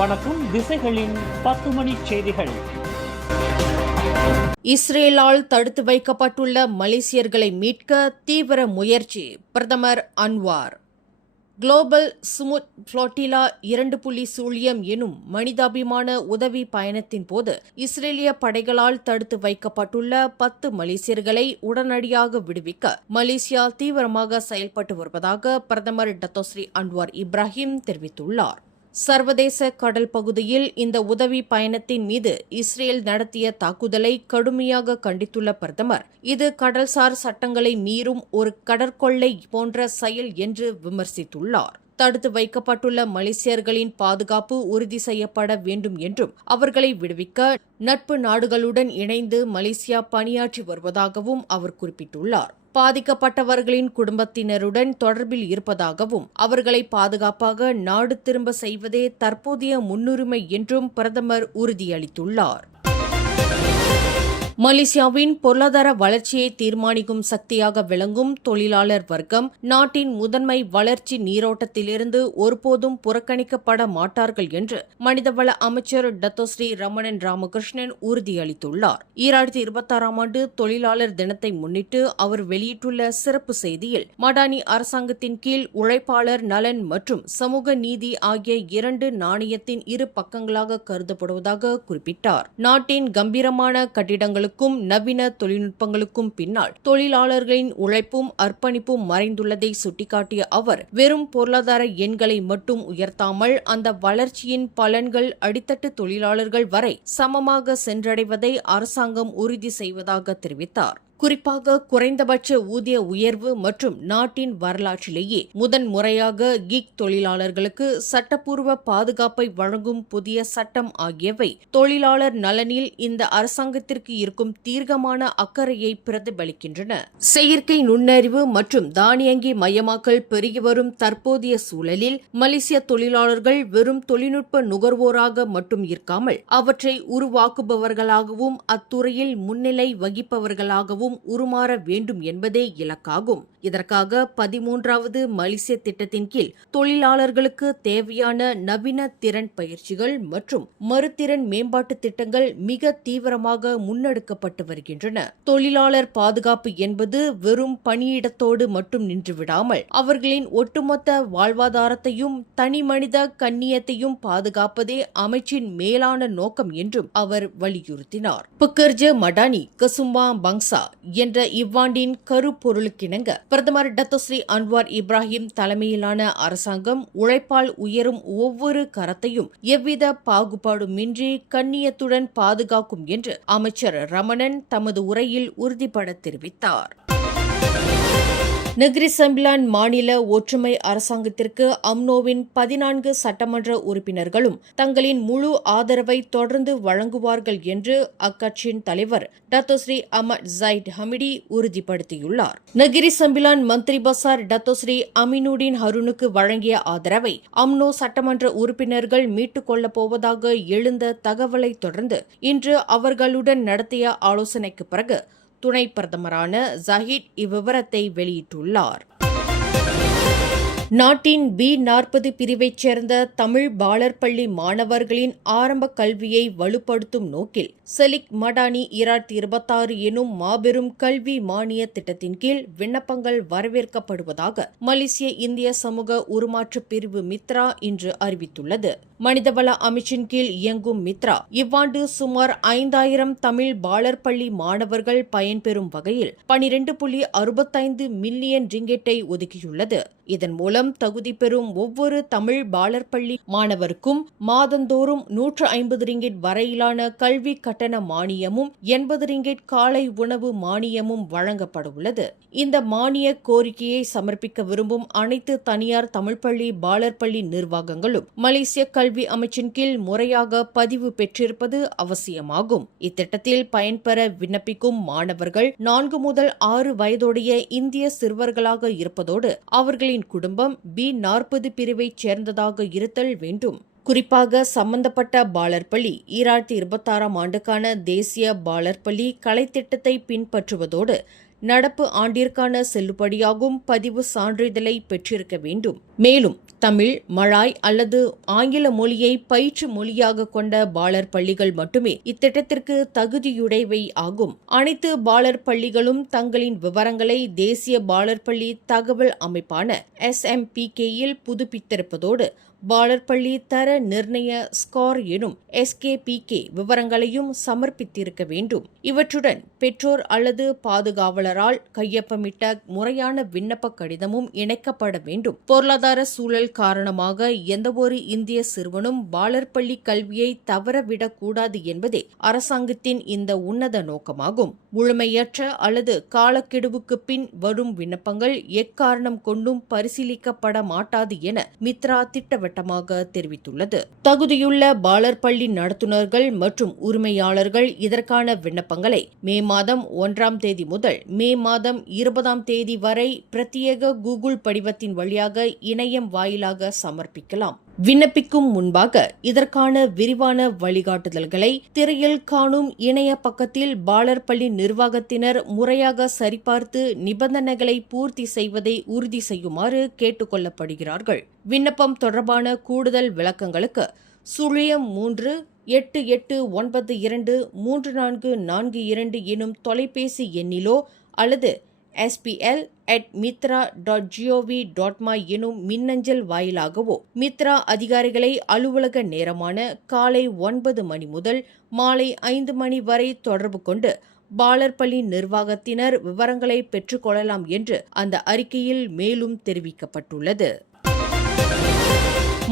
வணக்கம். திசைகளின் 10 மணி செய்திகள். இஸ்ரேலால் தடுத்து வைக்கப்பட்டுள்ள மலேசியர்களை மீட்க தீவிர முயற்சி. பிரதமர் அன்வார். குளோபல் ஸ்மூத் புளோட்டிலா 2.0 எனும் மனிதாபிமான உதவி பயணத்தின் போது இஸ்ரேலிய படைகளால் தடுத்து வைக்கப்பட்டுள்ள 10 மலேசியர்களை உடனடியாக விடுவிக்க மலேசியா தீவிரமாக செயல்பட்டு வருவதாக பிரதமர் டத்தோஸ்ரீ அன்வார் இப்ராஹிம் தெரிவித்துள்ளார். சர்வதேச கடல் பகுதியில் இந்த உதவி பயணத்தின் மீது இஸ்ரேல் நடத்திய தாக்குதலை கடுமையாக கண்டித்துள்ள பிரதமர், இது கடல்சார் சட்டங்களை மீறும் ஒரு கடற்கொள்ளை போன்ற செயல் என்று விமர்சித்துள்ளார். தடுத்து வைக்கப்பட்டுள்ள மலேசியர்களின் பாதுகாப்பு உறுதி செய்யப்பட வேண்டும் என்றும் அவர்களை விடுவிக்க நட்பு நாடுகளுடன் இணைந்து மலேசியா பணியாற்றி வருவதாகவும் அவர் குறிப்பிட்டுள்ளார். பாதிக்கப்பட்டவர்களின் குடும்பத்தினருடன் தொடர்பில் இருப்பதாகவும் அவர்களை பாதுகாப்பாக நாடு திரும்ப செய்வதே தற்போதைய முன்னுரிமை என்றும் பிரதமர் உறுதியளித்துள்ளார். மலேசியாவின் பொருளாதார வளர்ச்சியை தீர்மானிக்கும் சக்தியாக விளங்கும் தொழிலாளர் வர்க்கம் நாட்டின் முதன்மை வளர்ச்சி நீரோட்டத்திலிருந்து ஒருபோதும் புறக்கணிக்கப்பட மாட்டார்கள் என்று மனிதவள அமைச்சர் டத்தோஸ்ரீ ரமணன் ராமகிருஷ்ணன் உறுதியளித்துள்ளார். 2026 ஆண்டு தொழிலாளர் தினத்தை முன்னிட்டு அவர் வெளியிட்டுள்ள சிறப்பு செய்தியில், மடானி அரசாங்கத்தின் கீழ் உழைப்பாளர் நலன் மற்றும் சமூக நீதி ஆகிய 2 நாணயத்தின் இரு பக்கங்களாக கருதப்படுவதாக குறிப்பிட்டார். நாட்டின் கம்பீரமான கட்டிடங்களுக்கு நவீன தொழில்நுட்பங்களுக்கும் பின்னால் தொழிலாளர்களின் உழைப்பும் அர்ப்பணிப்பும் மறைந்துள்ளதை சுட்டிக்காட்டிய அவர், வெறும் பொருளாதார எண்களை மட்டும் உயர்த்தாமல் அந்த வளர்ச்சியின் பலன்கள் அடித்தட்டு தொழிலாளர்கள் வரை சமமாக சென்றடைவதை அரசாங்கம் உறுதி செய்வதாக தெரிவித்தார். குறிப்பாக குறைந்தபட்ச ஊதிய உயர்வு மற்றும் நாட்டின் வரலாற்றிலேயே முதன்முறையாக கிக் தொழிலாளர்களுக்கு சட்டப்பூர்வ பாதுகாப்பை வழங்கும் புதிய சட்டம் ஆகியவை தொழிலாளர் நலனில் இந்த அரசாங்கத்திற்கு இருக்கும் தீர்க்கமான அக்கறையை பிரதிபலிக்கின்றன. செயற்கை நுண்ணறிவு மற்றும் தானியங்கி மயமாக்கல் பெருகி வரும் தற்போதைய சூழலில் மலேசிய தொழிலாளர்கள் வெறும் தொழில்நுட்ப நுகர்வோராக மட்டும் இருக்காமல் அவற்றை உருவாக்குபவர்களாகவும் அத்துறையில் முன்னிலை வகிப்பவர்களாகவும் உருமாற வேண்டும் என்பதே இலக்காகும். இதற்காக 13வது மலேசிய திட்டத்தின் கீழ் தொழிலாளர்களுக்கு தேவையான நவீன திறன் பயிற்சிகள் மற்றும் மறுதிறன் மேம்பாட்டு திட்டங்கள் மிக தீவிரமாக முன்னெடுக்கப்பட்டு வருகின்றன. தொழிலாளர் பாதுகாப்பு என்பது வெறும் பணியிடத்தோடு மட்டும் நின்றுவிடாமல் அவர்களின் ஒட்டுமொத்த வாழ்வாதாரத்தையும் தனிமனித கண்ணியத்தையும் பாதுகாப்பதே அமைச்சின் மேலான நோக்கம் என்றும் அவர் வலியுறுத்தினார். புக்கர்ஜ மடானி கசும்பா பங்சா என்ற இவ்வாண்டின் கருப்பொருளுக்கிணங்க பிரதமர் டத்தோஸ்ரீ அன்வார் இப்ராஹிம் தலைமையிலான அரசாங்கம் உழைப்பால் உயரும் ஒவ்வொரு கரத்தையும் எவ்வித பாகுபாடுமின்றி கண்ணியத்துடன் பாதுகாக்கும் என்று அமைச்சர் ரமணன் தமது உரையில் உறுதிபட தெரிவித்தார். நெகிரி செம்பிலான் மாநில ஒற்றுமை அரசாங்கத்திற்கு அம்னோவின் 14 சட்டமன்ற உறுப்பினர்களும் தங்களின் முழு ஆதரவை தொடர்ந்து வழங்குவார்கள் என்று அக்கட்சியின் தலைவர் டத்தோஸ்ரீ அமட் ஜைட் ஹமிடி உறுதிப்படுத்தியுள்ளார். Negeri Sembilan Menteri Besar Datuk Seri Aminuddin ஹருனுக்கு வழங்கிய ஆதரவை அம்னோ சட்டமன்ற உறுப்பினர்கள் மீட்டுக் கொள்ளப் போவதாக எழுந்த தகவலை தொடர்ந்து இன்று அவர்களுடன் நடத்திய ஆலோசனைக்கு பிறகு துணை பிரதமரான ஜஹீட் இவ்விவரத்தை வெளியிட்டுள்ளார். நாட்டின் B40 பிரிவைச் சேர்ந்த தமிழ் பாலர் பள்ளி மாணவர்களின் ஆரம்ப கல்வியை வலுப்படுத்தும் நோக்கில் செலிக் மடானி 2026 எனும் மாபெரும் கல்வி மானிய திட்டத்தின் கீழ் விண்ணப்பங்கள் வரவேற்கப்படுவதாக மலேசிய இந்திய சமூக உருமாற்ற பிரிவு மித்ரா இன்று அறிவித்துள்ளது. மனிதவள அமைச்சின் கீழ் இயங்கும் மித்ரா இவ்வாண்டு சுமார் 5000 தமிழ் பாலர் பள்ளி மாணவர்கள் பயன்பெறும் வகையில் 12.65 மில்லியன் ரிங்கெட்டை ஒதுக்கியுள்ளது. இதன் மூலம் தகுதி பெறும் ஒவ்வொரு தமிழ் பாலர் பள்ளி மாணவருக்கும் மாதந்தோறும் 150 ரிங்கெட் வரையிலான கல்வி கட்டண மானியமும் 80 ரிங்கெட் காலை உணவு மானியமும் வழங்கப்பட உள்ளது. இந்த மானிய கோரிக்கையை சமர்ப்பிக்க விரும்பும் அனைத்து தனியார் தமிழ் பள்ளி பாலர் பள்ளி நிர்வாகங்களும் மலேசிய கல்வி அமைச்சின் கீழ் முறையாக பதிவு பெற்றிருப்பது அவசியமாகும். இத்திட்டத்தில் பயன்பெற விண்ணப்பிக்கும் மாணவர்கள் 4 முதல் 6 வயதுடைய இந்திய சிறுவர்களாக இருப்பதோடு அவர்களின் குடும்பம் B40 பிரிவைச் சேர்ந்ததாக இருத்தல் வேண்டும். குறிப்பாக சம்பந்தப்பட்ட பாலர் பள்ளி 2026 ஆண்டுக்கான தேசிய பாலர் பள்ளி கலைத்திட்டத்தை பின்பற்றுவதோடு நடப்பு ஆண்டிற்கான செல்லுபடியாகும் பதிவு சான்றிதழை பெற்றிருக்க வேண்டும். மேலும் தமிழ், மலாய் அல்லது ஆங்கில மொழியை பயிற்று மொழியாக கொண்ட பாலர் பள்ளிகள் மட்டுமே இத்திட்டத்திற்கு தகுதியுடையவை ஆகும். அனைத்து பாலர் பள்ளிகளும் தங்களின் விவரங்களை தேசிய பாலர் பள்ளி தகவல் அமைப்பான SMPK-யில் புதுப்பித்திருப்பதோடு பாலர் பள்ளி தர நிர்ணய ஸ்கோர் எனும் SKPK விவரங்களையும் சமர்ப்பித்திருக்க வேண்டும். இவற்றுடன் பெற்றோர் அல்லது பாதுகாவலரால் கையொப்பமிட்ட முறையான விண்ணப்ப கடிதமும் இணைக்கப்பட வேண்டும். பொருளாதார சூழல் காரணமாக எந்தவொரு இந்திய சிறுவனும் பாலர் பள்ளி கல்வியை தவறவிடக்கூடாது என்பதே அரசாங்கத்தின் இந்த உன்னத நோக்கமாகும். முழுமையற்ற அல்லது காலக்கெடுவுக்கு பின் வரும் விண்ணப்பங்கள் எக்காரணம் கொண்டும் பரிசீலிக்கப்பட மாட்டாது என மித்ரா திட்டவட்டமாக தெரிவித்துள்ளது. தகுதியுள்ள பாலர் பள்ளி நடத்துனர்கள் மற்றும் உரிமையாளர்கள் இதற்கான விண்ணப்பங்களை மே மாதம் 1ஆம் தேதி முதல் மே மாதம் 20ஆம் தேதி வரை பிரத்யேக கூகுள் படிவத்தின் வழியாக இணையம் வாயிலாக சமர்ப்பிக்கலாம். விண்ணப்பிக்கும் முன்பாக இதற்கான விரிவான வழிகாட்டுதல்களை திரையில் காணும் இணைய பக்கத்தில் பாலர் பள்ளி நிர்வாகத்தினர் முறையாக சரிபார்த்து நிபந்தனைகளை பூர்த்தி செய்வதை உறுதி செய்யுமாறு கேட்டுக் கொள்ளப்படுகிறார்கள். விண்ணப்பம் தொடர்பான கூடுதல் விளக்கங்களுக்கு 0388923442 எனும் தொலைபேசி எண்ணிலோ அல்லது spl@mitra.gov.my எனும் மின்னஞ்சல் வாயிலாகவோ மித்ரா அதிகாரிகளை அலுவலக நேரமான காலை 9 மணி முதல் மாலை 5 மணி வரை தொடர்பு கொண்டு பாலர் பள்ளி நிர்வாகத்தினர் விவரங்களை பெற்றுக்கொள்ளலாம் என்று அந்த அறிக்கையில் மேலும் தெரிவிக்கப்பட்டுள்ளது.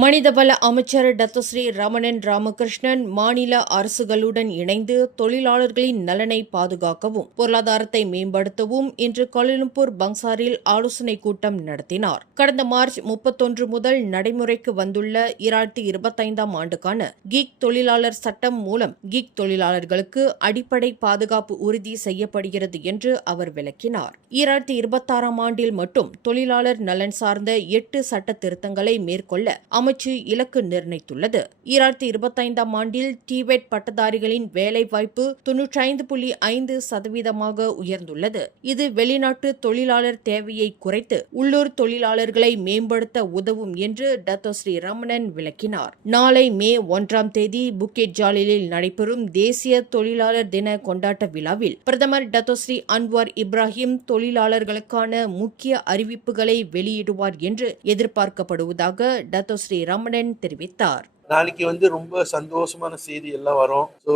மனிதவள அமைச்சர் டத்தோஸ்ரீ ரமணன் ராமகிருஷ்ணன் மாநில அரசுகளுடன் இணைந்து தொழிலாளர்களின் நலனை பாதுகாக்கவும் பொருளாதாரத்தை மேம்படுத்தவும் இன்று கோலாலம்பூர் பங்சாரில் ஆலோசனைக் கூட்டம் நடத்தினார். கடந்த மார்ச் 31 முதல் நடைமுறைக்கு வந்துள்ள 2025ஆம் ஆண்டுக்கான கிக் தொழிலாளர் சட்டம் மூலம் கிக் தொழிலாளர்களுக்கு அடிப்படை பாதுகாப்பு உறுதி செய்யப்படுகிறது என்று அவர் விளக்கினார். 2026ஆம் ஆண்டில் மட்டும் தொழிலாளர் நலன் சார்ந்த 8 சட்ட திருத்தங்களை மேற்கொள்ள அமைச்சு இலக்கு நிர்ணயித்துள்ளது. 2025ஆம் ஆண்டில் டிவெட் பட்டதாரிகளின் வேலைவாய்ப்பு 95.5% உயர்ந்துள்ளது. இது வெளிநாட்டு தொழிலாளர் தேவையை குறைத்து உள்ளூர் தொழிலாளர்களை மேம்படுத்த உதவும் என்று டத்தோஸ்ரீ ரமணன் விளக்கினார். நாளை மே 1ஆம் தேதி புக்கெட் ஜாலிலில் நடைபெறும் தேசிய தொழிலாளர் தின கொண்டாட்ட விழாவில் பிரதமர் டத்தோஸ்ரீ அன்வார் இப்ராஹிம் தொழிலாளர்களுக்கான முக்கிய அறிவிப்புகளை வெளியிடுவார் என்று எதிர்பார்க்கப்படுவதாக டத்தோஸ்ரீ ரமணன் தெரிவித்தார். நாளைக்கு ரொம்ப சந்தோஷமான செய்தி எல்லாம் வரும். ஸோ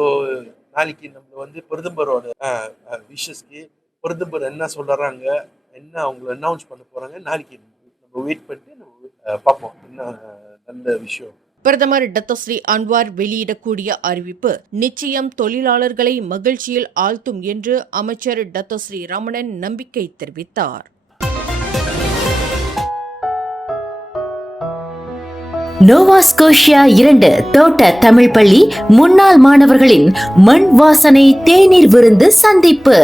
நாளைக்கு நம்ம பிரதமரோட விஷஸ்க்கு பிரதமர் என்ன சொல்றாங்க, என்ன அவங்க அனௌன்ஸ் பண்ண போறாங்க, நாளைக்கு நம்ம வெயிட் பண்ணிட்டு நம்ம பார்ப்போம் என்ன நல்ல விஷயம். பிரதமர் டத்தோஸ்ரீ அன்வார் வெளியிடக்கூடிய அறிவிப்பு நிச்சயம் தொழிலாளர்களை மகிழ்ச்சியில் ஆழ்த்தும் என்று அமைச்சர் டத்தோஸ்ரீ ரமணன் நம்பிக்கை தெரிவித்தார். நோவா ஸ்கோஷியா 2 தோட்ட தமிழ் பள்ளி முன்னாள் மாணவர்களின் மண் வாசனை தேநீர் விருந்து சந்திப்பு.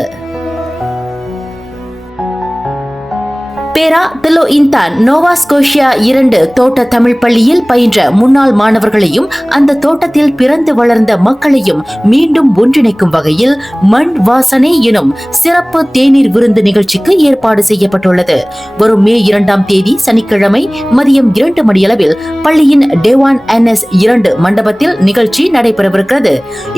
பேரா திலோ இன்தான் நோவா ஸ்கோஷியா 2 தோட்ட தமிழ் பள்ளியில் பயின்ற முன்னாள் மாணவர்களையும் அந்த தோட்டத்தில் பிறந்து வளர்ந்த மக்களையும் மீண்டும் ஒன்றிணைக்கும் வகையில் மண் வாசனை எனும் சிறப்பு தேநீர் விருந்து நிகழ்ச்சிக்கு ஏற்பாடு செய்யப்பட்டுள்ளது. வரும் மே 2ஆம் தேதி சனிக்கிழமை மதியம் 2 மணியளவில் பள்ளியின் டேவான் NS 2 மண்டபத்தில் நிகழ்ச்சி நடைபெறவிருக்கிறது.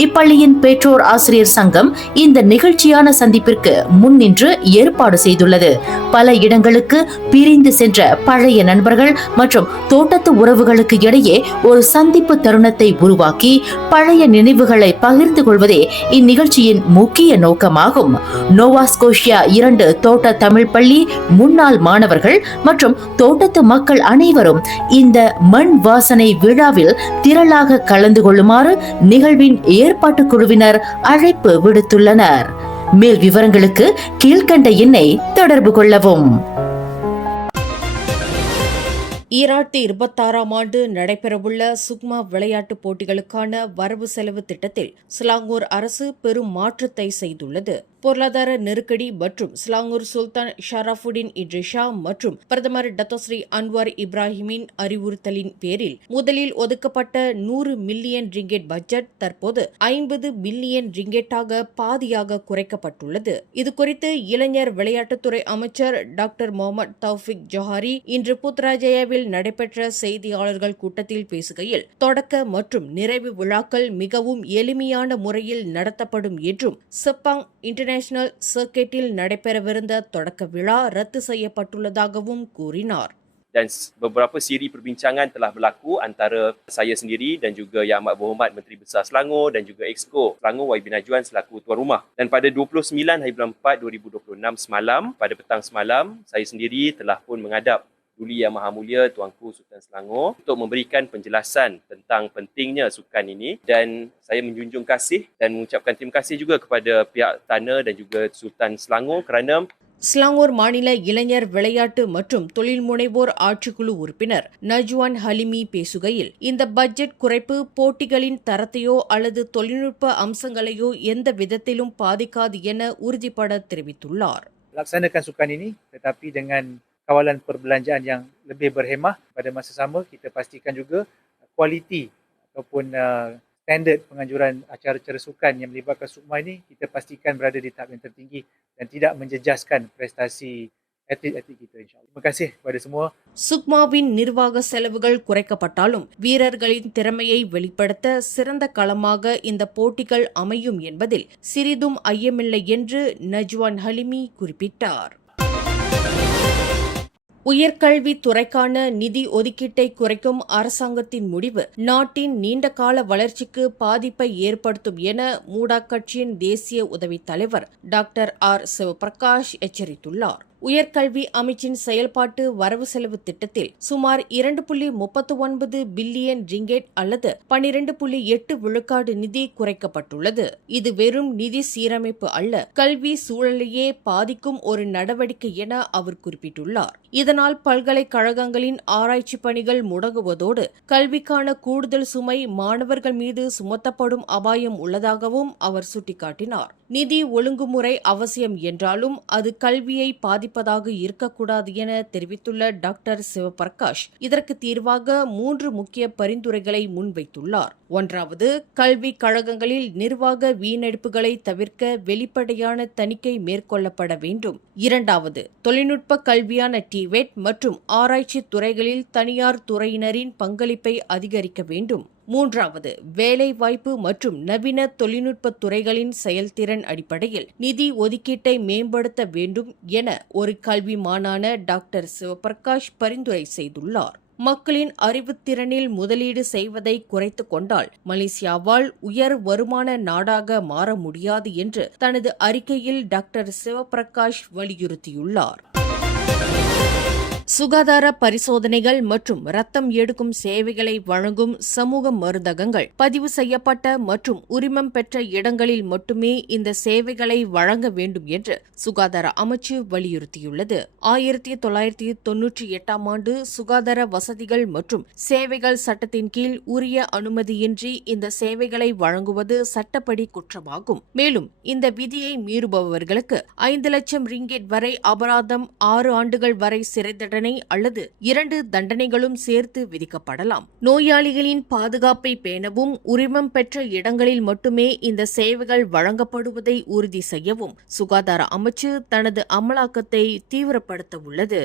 இப்பள்ளியின் பெற்றோர் ஆசிரியர் சங்கம் இந்த நிகழ்ச்சியான சந்திப்பிற்கு முன்னின்று ஏற்பாடு செய்துள்ளது. பல இடங்களுக்கு பிரிந்து சென்ற பழைய நண்பர்கள் மற்றும் தோட்டத்து உறவுகளுக்கு இடையே ஒரு சந்திப்பு தருணத்தை உருவாக்கி பழைய நினைவுகளை பகிர்ந்து கொள்வதே இந்நிகழ்ச்சியின் முக்கிய நோக்கமாகும். நோவா ஸ்கோஷியா 2 தோட்ட தமிழ் பள்ளி முன்னாள் மாணவர்கள் மற்றும் தோட்டத்து மக்கள் அனைவரும் இந்த மண் வாசனை விழாவில் திரளாக கலந்து கொள்ளுமாறு நிகழ்வின் ஏற்பாட்டு குழுவினர் அழைப்பு விடுத்துள்ளனர். மேல் விவரங்களுக்கு கீழ்கண்ட எண்ணை தொடர்பு கொள்ளவும். 2026ஆம் ஆண்டு நடைபெறவுள்ள சுக்மா விளையாட்டுப் போட்டிகளுக்கான வரவு செலவு திட்டத்தில் சிலாங்கூர் அரசு பெரும் மாற்றத்தை செய்துள்ளது. பொருளாதார நெருக்கடி மற்றும் ஸ்லாங்கூர் சுல்தான் ஷராஃபுடின் இட்ரிஷா மற்றும் பிரதமர் டத்தோஸ்ரீ அன்வார் இப்ராஹிமின் அறிவுறுத்தலின் பேரில் முதலில் ஒதுக்கப்பட்ட 100 மில்லியன் ரிங்கெட் பட்ஜெட் தற்போது 50 மில்லியன் ரிங்கெட்டாக பாதியாக குறைக்கப்பட்டுள்ளது. இதுகுறித்து இளைஞர் விளையாட்டுத்துறை அமைச்சர் டாக்டர் முகமது தௌஃபிக் ஜொஹாரி இன்று புத்ராஜயாவில் நடைபெற்ற செய்தியாளர்கள் கூட்டத்தில் பேசுகையில், தொடக்க மற்றும் நிறைவு விழாக்கள் மிகவும் எளிமையான முறையில் நடத்தப்படும் என்றும் செப்பாங் இன்டர்நேஷனல் சர்க்கிட்டில் நடைபெறவிருந்த தொடக்க விழா ரத்து செய்யப்பட்டுள்ளதாகவும் கூறினார். Dan beberapa siri perbincangan telah berlaku antara saya sendiri dan juga Yang Amat Berhormat Menteri Besar Selangor dan juga Exco Selangor YB Najwan selaku tuan rumah. Dan pada 29 hari bulan 4 2026 semalam, pada petang semalam, saya sendiri telah pun menghadap Duli Yang Maha Mulia Tuanku Sultan Selangor untuk memberikan penjelasan tentang pentingnya sukan ini, dan saya menjunjung kasih dan mengucapkan terima kasih juga kepada pihak Istana dan juga Sultan Selangor kerana Selangor மாநில இளைஞர் விளையாட்டு மற்றும் தொழில் முனைவோர் ஆட்சிக்குழு உறுப்பினர் நஜ்வான் Halimi பேசுகையில், இந்த budget குறைப்பு போட்டிகளின் தரத்தையோ அல்லது தொழில்நுட்ப அம்சங்களையோ எந்த விதத்திலும் பாதிக்காது என உறுதிபட தெரிவித்துள்ளார். Laksanakan sukan ini tetapi dengan kawalan perbelanjaan yang lebih berhemah. Pada masa sama kita pastikan juga kualiti ataupun standard penganjuran acara-acara sukan yang melibatkan SUKMA ini kita pastikan berada di tahap yang tertinggi dan tidak menjejaskan prestasi atlet-atlet kita, insyaAllah. Terima kasih kepada semua. சுக்மாவின் நிர்வாக செலவுகள் குறைக்கப்பட்டாலும் வீரர்களின் திறமையை வெளிப்படுத்த சிறந்த களமாக இந்த போட்டிகள் அமையும் என்பதில் சிறிதும் ஐயமில்லை என்று நஜ்வான் ஹலிமி குறிப்பிட்டார். உயர்கல்வித் துறைக்கான நிதி ஒதுக்கீட்டை குறைக்கும் அரசாங்கத்தின் முடிவு நாட்டின் நீண்டகால வளர்ச்சிக்கு பாதிப்பை ஏற்படுத்தும் என மூடா கட்சியின் தேசிய உதவித் தலைவர் டாக்டர் ஆர் சிவபிரகாஷ் எச்சரித்துள்ளார். உயர்கல்வி அமைச்சின் செயல்பாட்டு வரவு செலவு திட்டத்தில் சுமார் 2.39 பில்லியன் ரிங்கெட் அல்லது 12.8 விழுக்காடு நிதி குறைக்கப்பட்டுள்ளது. இது வெறும் நிதி சீரமைப்பு அல்ல, கல்வி சூழலையே பாதிக்கும் ஒரு நடவடிக்கை என அவர் குறிப்பிட்டுள்ளார். இதனால் பல்கலைக்கழகங்களின் ஆராய்ச்சி பணிகள் முடங்குவதோடு கல்விக்கான கூடுதல் சுமை மாணவர்கள் மீது சுமத்தப்படும் அபாயம் உள்ளதாகவும் அவர் சுட்டிக்காட்டினார். நிதி ஒழுங்குமுறை அவசியம் என்றாலும் அது கல்வியை பாதிப்பதாக இருக்கக்கூடாது என தெரிவித்துள்ள டாக்டர் சிவபிரகாஷ் இதற்கு தீர்வாக 3 முக்கிய பரிந்துரைகளை முன்வைத்துள்ளார். ஒன்றாவது, கல்விக் கழகங்களில் நிர்வாக வீணடிப்புகளை தவிர்க்க வெளிப்படையான தணிக்கை மேற்கொள்ளப்பட வேண்டும். இரண்டாவது, தொழில்நுட்ப கல்வியான டிவெட் மற்றும் ஆராய்ச்சி துறைகளில் தனியார் துறையினரின் பங்களிப்பை அதிகரிக்க வேண்டும். மூன்றாவது, வேலைவாய்ப்பு மற்றும் நவீன தொழில்நுட்ப துறைகளின் செயல்திறன் அடிப்படையில் நிதி ஒதுக்கீட்டை மேம்படுத்த வேண்டும் என ஒரு கல்வி மானான டாக்டர் சிவபிரகாஷ் பரிந்துரை செய்துள்ளார். மக்களின் அறிவுத்திறனில் முதலீடு செய்வதை குறைத்துக் கொண்டால் மலேசியாவால் உயர் வருமான நாடாக மாற முடியாது என்று தனது அறிக்கையில் டாக்டர் சிவபிரகாஷ் வலியுறுத்தியுள்ளார். சுகாதார பரிசோதனைகள் மற்றும் ரத்தம் எடுக்கும் சேவைகளை வழங்கும் சமூக மருந்தகங்கள் பதிவு செய்யப்பட்ட மற்றும் உரிமம் பெற்ற இடங்களில் மட்டுமே இந்த சேவைகளை வழங்க வேண்டும் என்று சுகாதார அமைச்சு வலியுறுத்தியுள்ளது. 1998ஆம் ஆண்டு சுகாதார வசதிகள் மற்றும் சேவைகள் சட்டத்தின் கீழ் உரிய அனுமதியின்றி இந்த சேவைகளை வழங்குவது சட்டப்படி குற்றமாகும். மேலும் இந்த விதியை மீறுபவர்களுக்கு 5 லட்சம் ரிங்கெட் வரை அபராதம், 6 ஆண்டுகள் வரை சிறை தண்டனை அல்லது 2 தண்டனைகளும் சேர்த்து விதிக்கப்படலாம். நோயாளிகளின் பாதுகாப்பை பேணவும் உரிமம் பெற்ற இடங்களில் மட்டுமே இந்த சேவைகள் வழங்கப்படுவதை உறுதி செய்யவும் சுகாதார அமைச்சு தனது அமலாக்கத்தை தீவிரப்படுத்த உள்ளது.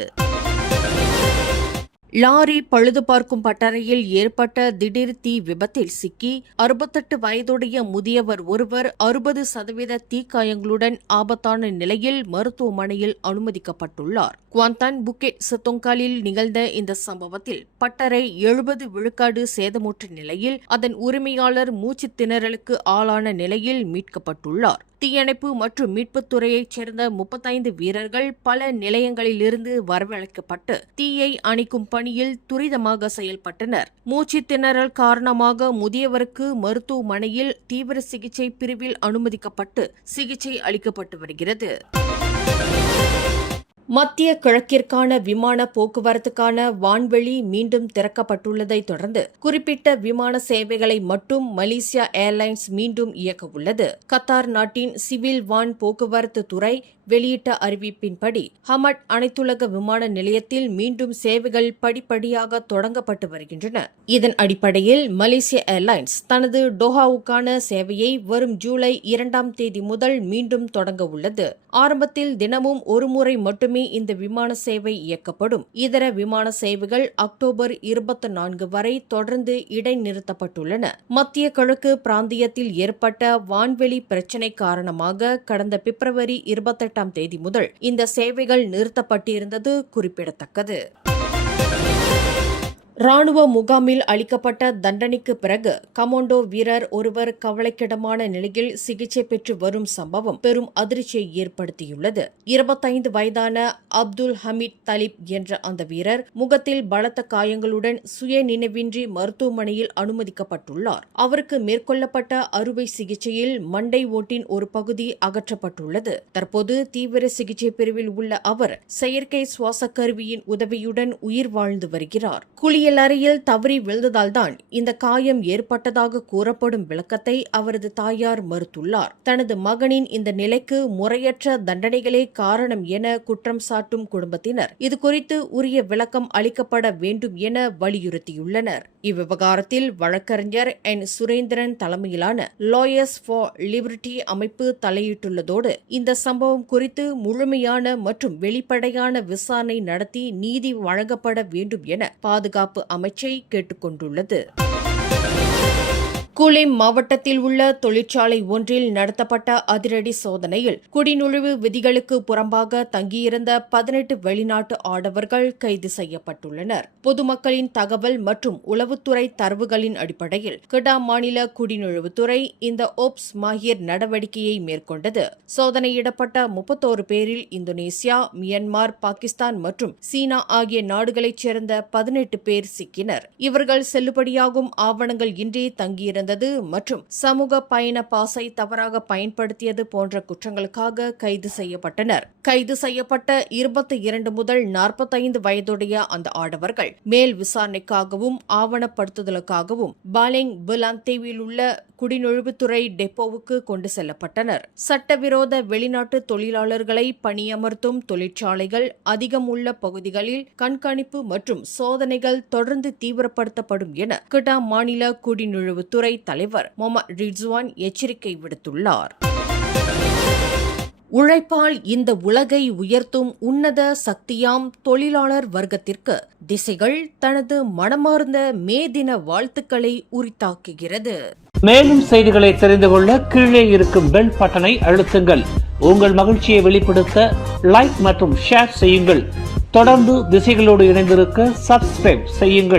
லாரி பழுது பார்க்கும் பட்டறையில் ஏற்பட்ட திடீர் தீ விபத்தில் சிக்கி 68 வயதுடைய முதியவர் ஒருவர் 60% தீக்காயங்களுடன் ஆபத்தான நிலையில் மருத்துவமனையில் அனுமதிக்கப்பட்டுள்ளார். குவாந்தான் புக்கெட் சத்தோங்காலில் நிகழ்ந்த இந்த சம்பவத்தில் பட்டறை 70 விழுக்காடு சேதமுற்ற நிலையில் அதன் உரிமையாளர் மூச்சு திணறலுக்கு ஆளான நிலையில் மீட்கப்பட்டுள்ளார். தீயணைப்பு மற்றும் மீட்புத் துறையைச் சேர்ந்த 35 வீரர்கள் பல நிலையங்களிலிருந்து வரவழைக்கப்பட்டு தீயை அணைக்கும் பணியில் துரிதமாக செயல்பட்டனர். மூச்சு திணறல் காரணமாக முதியவருக்கு மருத்துவமனையில் தீவிர சிகிச்சை பிரிவில் அனுமதிக்கப்பட்டு சிகிச்சை அளிக்கப்பட்டு வருகிறது. மத்திய கிழக்கிற்கான விமான போக்குவரத்துக்கான வான்வெளி மீண்டும் திறக்கப்பட்டுள்ளதை தொடர்ந்து குறிப்பிட்ட விமான சேவைகளை மட்டும் மலேசியா ஏர்லைன்ஸ் மீண்டும் இயக்க உள்ளது. கத்தார் நாட்டின் சிவில் வான் போக்குவரத்து துறை வெளியிட்ட அறிவிப்பின்படி ஹமட் அனைத்துலக விமான நிலையத்தில் மீண்டும் சேவைகள் படிப்படியாக தொடங்கப்பட்டு வருகின்றன. இதன் அடிப்படையில் மலேசிய ஏர்லைன்ஸ் தனது டோஹாவுக்கான சேவையை வரும் ஜூலை 2ஆம் தேதி முதல் மீண்டும் தொடங்க உள்ளது. ஆரம்பத்தில் தினமும் ஒரு முறை மட்டுமே இந்த விமான சேவை இயக்கப்படும். இதர விமான சேவைகள் அக்டோபர் 24 வரை தொடர்ந்து இடைநிறுத்தப்பட்டுள்ளன. மத்திய கிழக்கு பிராந்தியத்தில் ஏற்பட்ட வான்வெளி பிரச்சினை காரணமாக கடந்த பிப்ரவரி 28ஆம் தேதி முதல் இந்த சேவைகள் நிறுத்தப்பட்டிருந்தது குறிப்பிடத்தக்கது. ராணுவ முகாமில் அளிக்கப்பட்ட தண்டனைக்கு பிறகு கமாண்டோ வீரர் ஒருவர் கவலைக்கிடமான நிலையில் சிகிச்சை பெற்று வரும் சம்பவம் பெரும் அதிர்ச்சியை ஏற்படுத்தியுள்ளது. 25 வயதான அப்துல் ஹமீத் தலிப் என்ற அந்த வீரர் முகத்தில் பலத்த காயங்களுடன் சுய நினைவின்றி மருத்துவமனையில் அனுமதிக்கப்பட்டுள்ளார். அவருக்கு மேற்கொள்ளப்பட்ட அறுவை சிகிச்சையில் மண்டை ஓட்டின் ஒரு பகுதி அகற்றப்பட்டுள்ளது. தற்போது தீவிர சிகிச்சை பிரிவில் உள்ள அவர் செயற்கை சுவாச கருவியின் உதவியுடன் உயிர் வாழ்ந்து வருகிறார். அறையில் தவறி விழுந்ததால்தான் இந்த காயம் ஏற்பட்டதாக கூறப்படும் விளக்கத்தை அவரது தாயார் மறுத்துள்ளார். தனது மகனின் இந்த நிலைக்கு முறையற்ற தண்டனைகளே காரணம் என குற்றம் சாட்டும் குடும்பத்தினர் இதுகுறித்து உரிய விளக்கம் அளிக்கப்பட வேண்டும் என வலியுறுத்தியுள்ளனர். இவ்விவகாரத்தில் வழக்கறிஞர் என் சுரேந்திரன் தலைமையிலான லாயர்ஸ் ஃபார் லிபர்ட்டி அமைப்பு தலையிட்டுள்ளதோடு இந்த சம்பவம் குறித்து முழுமையான மற்றும் வெளிப்படையான விசாரணை நடத்தி நீதி வழங்கப்பட வேண்டும் என பாதுகாப்பு அமைச்சை கேட்டுக் கொண்டுள்ளது. கூலேம் மாவட்டத்தில் உள்ள தொழிற்சாலை ஒன்றில் நடத்தப்பட்ட அதிரடி சோதனையில் குடிநுழைவு விதிகளுக்கு புறம்பாக தங்கியிருந்த 18 வெளிநாட்டு ஆடவர்கள் கைது செய்யப்பட்டுள்ளனர். பொதுமக்களின் தகவல் மற்றும் உளவுத்துறை தரவுகளின் அடிப்படையில் கிடா மாநில குடிநுழைவுத்துறை இந்த ஓப்ஸ் மாஹிர் நடவடிக்கையை மேற்கொண்டது. சோதனையிடப்பட்ட 31 பேரில் இந்தோனேசியா, மியான்மர், பாகிஸ்தான் மற்றும் சீனா ஆகிய நாடுகளைச் சேர்ந்த 18 பேர் சிக்கினர். இவர்கள் செல்லுபடியாகும் ஆவணங்கள் இன்றி தங்கியிருந்த மற்றும் சமூக பயண பாஸை தவறாக பயன்படுத்தியது போன்ற குற்றங்களுக்காக கைது செய்யப்பட்டனர். கைது செய்யப்பட்ட 22 முதல் 45 வயதுடைய அந்த ஆடவர்கள் மேல் விசாரணைக்காகவும் ஆவணப்படுத்துதலுக்காகவும் பாலெங் பிலாந்தேவில் உள்ள குடிநுழைவுத்துறை டெப்போவுக்கு கொண்டு செல்லப்பட்டனர். சட்டவிரோத வெளிநாட்டு தொழிலாளர்களை பணியமர்த்தும் தொழிற்சாலைகள் அதிகம் உள்ள பகுதிகளில் கண்காணிப்பு மற்றும் சோதனைகள் தொடர்ந்து தீவிரப்படுத்தப்படும் என கிடா மாநில குடிநுழைவுத்துறை தலைவர் முகமது ரிட்ஸ்வான் எச்சரிக்கை விடுத்துள்ளார். உழைப்பால் இந்த உலகை உயர்த்தும் உன்னத சக்தியாம் தொழிலாளர் வர்க்கத்திற்கு திசைகள் தனது மனமார்ந்த மே தின வாழ்த்துக்களை உரித்தாக்குகிறது. மேலும் செய்திகளை தெரிந்து கொள்ள கீழே இருக்கும் பெல் பட்டனை அழுத்துங்கள். உங்கள் மகிழ்ச்சியை வெளிப்படுத்த லைக் மற்றும் ஷேர் செய்யுங்கள். தொடர்ந்து திசைகளோடு இணைந்திருக்க சப்ஸ்கிரைப் செய்யுங்கள்.